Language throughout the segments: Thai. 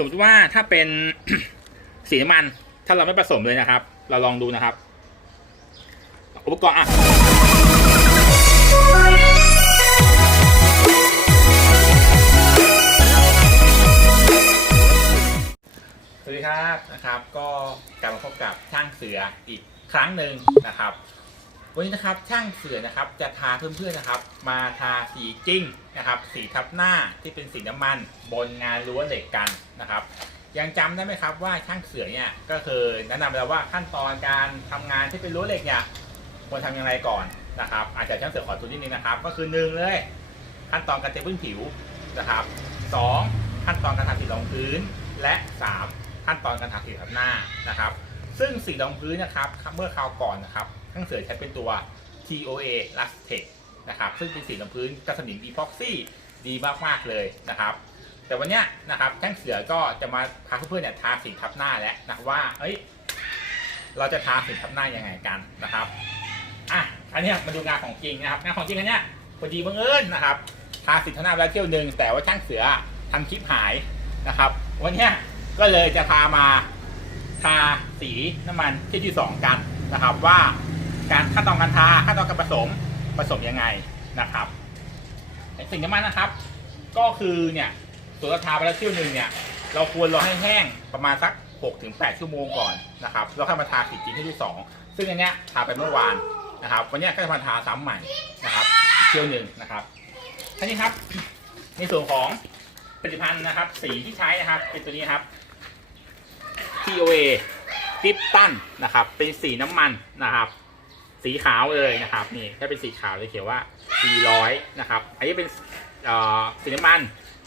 มมติว่าถ้าเป็นสีน้ำมัน ถ้าเราไม่ผสมเลยนะครับ เราลองดูนะครับ อุปกรณ์อะสวัสดีครับนะครับ ก็กลับมาพบกับช่างเสืออีกครั้งหนึ่งนะครับ วันนี้นะครับช่างเสือนะครับจะพาเพื่อนๆนะครับ มาทาสีจริงนะครับ สีทับหน้าที่เป็นสีน้ำมัน บนงานรั้วเหล็กกันนะครับ ยังจำได้ไหมครับว่าช่างเสือเนี่ยก็คือแนะนำไปแล้วว่าขั้นตอนการทำงานที่เป็นรั้วเหล็กเนี่ยควรทำอย่างไรก่อนนะครับ อาจจะช่างเสือขอตัวนิดนึงนะครับ ก็คือหนึ่งเลย ขั้นตอนการเทพื้นผิวนะครับสองขั้นตอนการทาสีรองพื้น และสามขั้นตอนการทาสีทับหน้านะครับ ซึ่งสีรองพื้นนะครับเมื่อคราวก่อนนะครับ ช่างเสือใช้เป็นตัว TOA Lastec นะครับซึ่งเป็นสีรองพื้นกระสนิม epoxy ดีมากๆเลยนะครับ แต่วันเนี้ยนะครับช่างเสือก็จะมาพาเพื่อนๆเนี่ยทาสีทับหน้าแล้วนะว่าเอ้ยเราจะทาสีทับหน้ายังไงกันนะครับอะอันนี้มาดูงานของจริงนะครับงานของจริงอันเนี้ยพอดีบังเอิญนะครับทาสีทับหน้าไปแล้วเที่ยวหนึ่งแต่ว่าช่างเสือทำคลิปหายนะครับ วันเนี้ยก็เลยจะพามาทาสีน้ำมันที่ที่สองกันนะครับว่า การขั้นตอนการทาขั้นตอนการผสมผสมยังไงนะครับสีน้ำมันนะครับ ก็คือเนี่ยส่วนเราทาไปแล้วเที่ยวหนึ่งเนี่ยเราควรรอให้แห้งประมาณสัก6ถึง8ชั่วโมงก่อนนะครับแล้วค่อยมาทาสีจริงที่ที่สองซึ่งอันเนี้ยทาไปเมื่อวานนะครับ วันเนี้ยก็จะมาทาซ้ำใหม่นะครับอีกเที่ยวหนึ่งนะครับท่านี้ครับในส่วนของผลิตภัณฑ์นะครับ สีที่ใช้นะครับเป็นตัวนี้ครับ TOA กิฟตันนะครับ เป็นสีน้ำมันนะครับ สีขาวเลยนะครับนี่ถ้าเป็นสีขาวจะเขียนว่า 400 นะครับ อันนี้เป็นอ่อสีน้ำมัน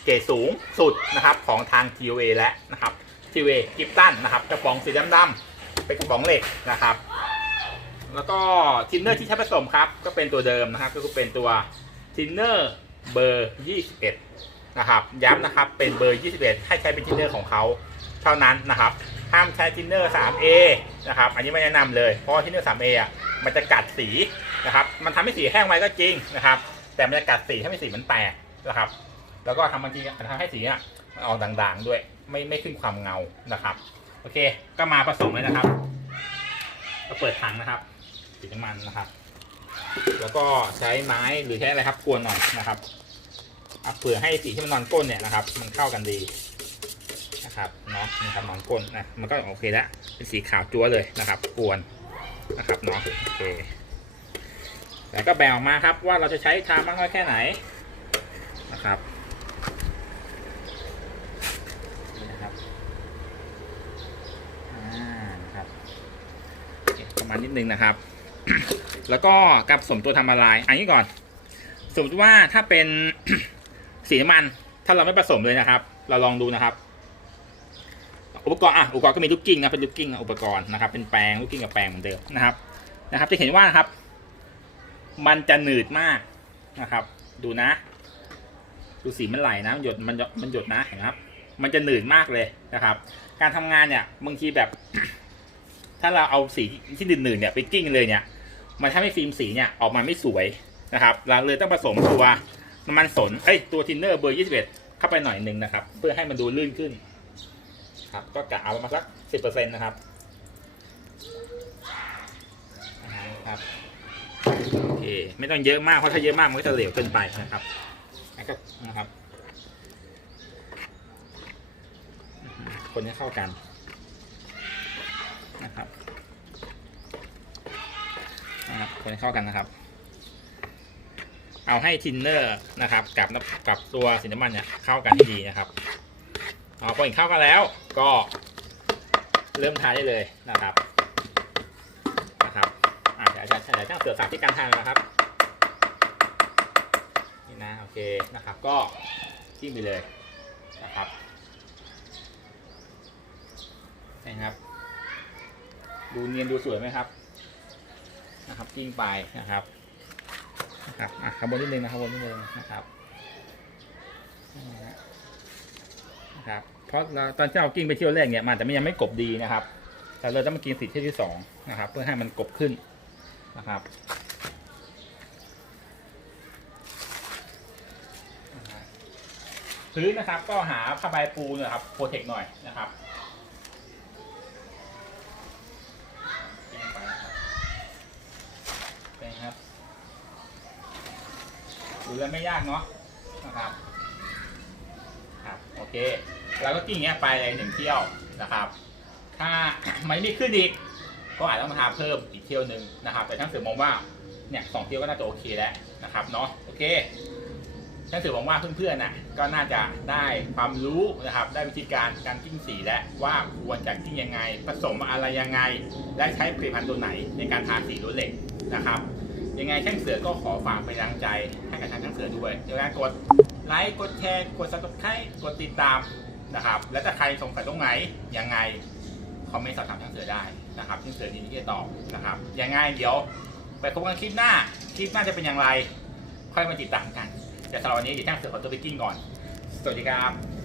เกรดสูงสุดนะครับของทาง TOA และนะครับ TOA กิฟตันนะครับกระป๋องสีดำๆเป็นกระป๋องเหล็กนะครับ แล้วก็ทินเนอร์ที่ใช้ผสมครับ ก็เป็นตัวเดิมนะครับ ก็คือเป็นตัวทินเนอร์เบอร์ 21 นะครับ ย้ำนะครับเป็นเบอร์ 21 ให้ใช้เป็นทินเนอร์ของเขา เท่านั้นนะครับ ห้ามใช้ทินเนอร์ 3A นะครับ อันนี้ไม่แนะนำเลย เพราะทินเนอร์ 3A อะ มันจะกัดสีนะครับ มันทำให้สีแห้งไว้ก็จริงนะครับ แต่มันจะกัดสีทำให้สีมันแตกนะครับ แล้วก็ทำบางทีทำให้สีอะมันออกด่างๆด้วย ไม่ไม่ขึ้นความเงานะครับ โอเค ก็มาผสมเลยนะครับ ก็เปิดถังนะครับสีน้ำมันนะครับ แล้วก็ใช้ไม้หรือใช้อะไรครับกวนหน่อยนะครับเอาเผื่อให้สีที่มันนอนก้นเนี่ยนะครับ มันเข้ากันดี นะครับเนาะนี่ครับหนอนก้นนะมันก็โอเคแล้วเป็นสีขาวจั๊วเลยนะครับกวนนะครับเนาะโอเคแล้วก็แบ่งออกมาครับว่าเราจะใช้ทามากน้อยแค่ไหนนะครับนี่นะครับอ่านะครับประมาณนิดนึงนะครับ แล้วก็กับผสมตัวทำละลายอันนี้ก่อนสมมติว่าถ้าเป็นสีน้ำมันถ้าเราไม่ผสมเลยนะครับ เราลองดูนะครับ อุปกรณ์อะอุปกรณ์ก็มีลูกกิ้งนะเป็นลูกกิ้งอุปกรณ์นะครับเป็นแปรงลูกกิ้งกับแปรงเหมือนเดิมนะครับนะครับ จะเห็นว่านะครับ มันจะหนืดมากนะครับ ดูนะ ดูสีมันไหลนะมันหยดมันหยดมันหยดนะเห็นไหมครับ มันจะหนืดมากเลยนะครับ การทำงานเนี่ยบางทีแบบ ถ้าเราเอาสีที่หนืดๆเนี่ยไปกิ้งเลยเนี่ย มันทำให้ฟิล์มสีเนี่ยออกมาไม่สวยนะครับเราเลยต้องผสมตัวน้ำมันสนเอ้ยตัวทินเนอร์เบอร์ 21 เข้าไปหน่อยหนึ่งนะครับ เพื่อให้มันดูลื่นขึ้น ครับก็กะเอาประมาณสัก10%นะครับนะครับโอเคไม่ต้องเยอะมากเพราะถ้าเยอะมากมันก็จะเหลวเกินไปนะครับนะครับนะครับ คนให้เข้ากันนะครับนะครับคนให้เข้ากันนะครับ เอาให้ทินเนอร์นะครับ กับกับตัวสีน้ำมันเนี่ยเข้ากันให้ดีนะครับ เอพอเห็นเข้ากันแล้ว ก็เริ่มทาได้เลยนะครับนะครับอ่าเดี๋ยวจารย์เดี๋ยวช่างเสือสาธิตการทานะครับนี่นะโอเคนะครับ ก็จิ้มไปเลยนะครับนี่ครับ ดูเนียนดูสวยไหมครับ นะครับกิ้งไปนะครับนะครับอะขางบวนนิดนึงนะครับขางบวนนิดนึงนะครับ ครับเพราะเราตอนที่เรากิ้งไปเที่ยวแรกเนี่ยมันจะไม่ยังไม่กบดีนะครับ แต่เราต้องมากินสีเที่ยวที่สองนะครับ เพื่อให้มันกบขึ้นนะครับพื้นนะครับก็หาผ้าใบปูนะครับโปรเทคหน่อยนะครับไปครับเป็นครับดูแล้วไม่ยากเนาะนะครับ อเคแล้วก็กิ้งเงี้ยไปเลยหนึ่งเที่ยวนะครับ ถ้าไม่มีขึ้นอีกก็อาจต้องมาทาเพิ่มอีกเที่ยวหนึ่งนะครับ แต่ช่างเสือมองว่าเนี่ยสองเที่ยวก็น่าจะโอเคแล้วนะครับเนาะโอเคช่างเสือมองว่าเพื่อนๆน่ะก็น่าจะได้ความรู้นะครับ ได้วิธีการการกิ้งสีและว่าควรจะกิ้งยังไง ผสมอะไรยังไง และใช้ผลิตภัณฑ์ตัวไหนในการทาสีรั้วเหล็กนะครับยังไงช่างเสือก็ขอฝากเป็นกำลังใจให้กับทางช่างเสือด้วยในการกด ไลค์กดแชร์กดซับสไครต์กดติดตามนะครับ และถ้าใครสงสัยตรงไหนยังไงคอมเมนต์สอบถามทางเสือได้นะครับที่เสือยินดีที่จะตอบนะครับยังไงเดี๋ยวไปพบกันคลิปหน้าคลิปหน้าจะเป็นอย่างไร ค่อยมาติดตามกัน แต่สำหรับวันนี้เดี๋ยวช่างเสือขอตัวไปกินก่อน สวัสดีครับ